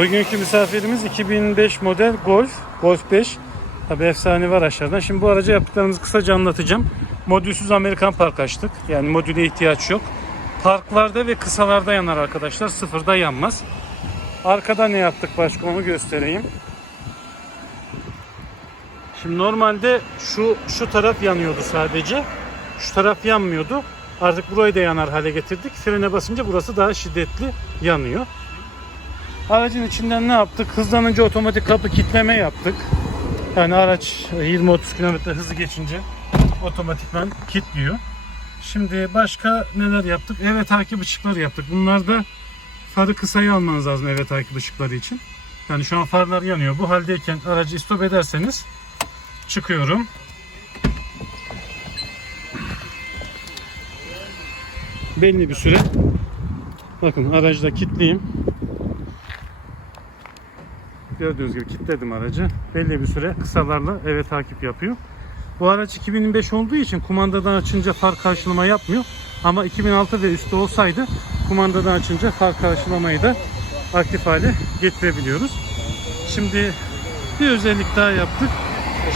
Bugünkü misafirimiz 2005 model Golf, Golf 5. Tabi efsane var aşağıdan. Şimdi bu araca yaptıklarımızı kısaca anlatacağım. Modülsüz Amerikan park açtık. Yani modüle ihtiyaç yok. Parklarda ve kısalarda yanar arkadaşlar. Sıfırda yanmaz. Arkada ne yaptık başka onu göstereyim. Şimdi normalde şu şu taraf yanıyordu sadece. Şu taraf yanmıyordu. Artık burayı da yanar hale getirdik. Frene basınca burası daha şiddetli yanıyor. Aracın içinden ne yaptık? Hızlanınca otomatik kapı kitleme yaptık. Yani araç 20-30 km hızı geçince otomatikman kilitliyor. Şimdi başka neler yaptık? Evet takip ışıkları yaptık. Bunlar da farı kısayı almanız lazım evet takip ışıkları için. Yani şu an farlar yanıyor. Bu haldeyken aracı stop ederseniz çıkıyorum. Belli bir süre bakın aracda kilitliyim. Gördüğünüz gibi kilitledim aracı. Belli bir süre kısalarla eve takip yapıyor. Bu araç 2005 olduğu için kumandadan açınca far karşılama yapmıyor. Ama 2006 ve üstü olsaydı kumandadan açınca far karşılamayı da aktif hale getirebiliyoruz. Şimdi bir özellik daha yaptık.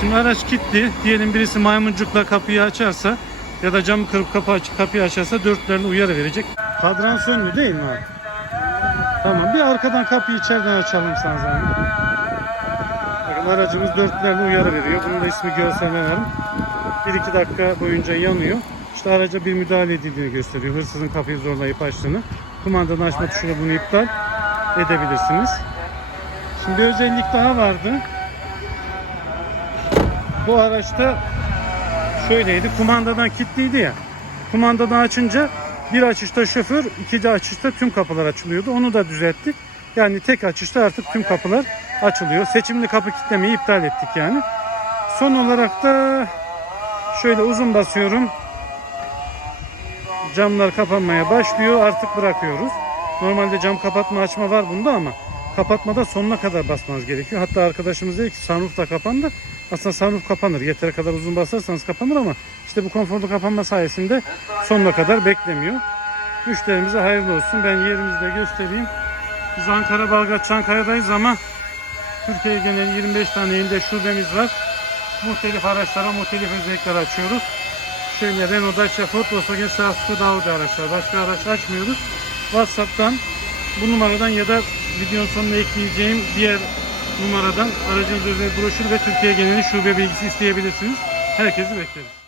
Şimdi araç kilitli. Diyelim birisi maymuncukla kapıyı açarsa ya da camı kırıp kapı aç, kapıyı açarsa dörtlerini uyarı verecek. Kadran sönmüyor değil mi abi? Tamam bir arkadan kapıyı içeriden açalım sana zahmet. Bakın aracımız dörtlerini uyarı veriyor. Bunun da ismi görsene verim. 1-2 dakika boyunca yanıyor. İşte araca bir müdahale edildiğini gösteriyor. Hırsızın kapıyı zorlayıp açtığını. Kumandanın açma tuşuyla bunu iptal edebilirsiniz. Şimdi bir özellik daha vardı. Bu araçta şöyleydi. Kumandadan kilitliydi ya. Kumandadan açınca bir açışta şoför, ikinci açışta tüm kapılar açılıyordu. Onu da düzelttik. Yani tek açışta artık tüm kapılar açılıyor. Seçimli kapı kilitlemeyi iptal ettik yani. Son olarak da şöyle uzun basıyorum. Camlar kapanmaya başlıyor. Artık bırakıyoruz. Normalde cam kapatma açma var bunda ama kapatmada sonuna kadar basmanız gerekiyor. Hatta arkadaşımız dedi ki sunroof da kapandı. Aslında sunroof kapanır. Yeteri kadar uzun basarsanız kapanır ama işte bu konforlu kapanma sayesinde sonuna kadar beklemiyor. Müşterimize hayırlı olsun. Ben yerimizde göstereyim. Biz Ankara Balgat Çankaya'dayız ama Türkiye geneli 25 tane ilde şubemiz var. Muhtelif araçlara muhtelif özellikler açıyoruz. Şöyle Renault, Dacia, Ford, Volkswagen, Seat, Audi araçlar. Başka araç açmıyoruz. WhatsApp'tan bu numaradan ya da videonun sonuna ekleyeceğim diğer numaradan aracınız özel broşür ve Türkiye geneli şube bilgisi isteyebilirsiniz. Herkesi bekleriz.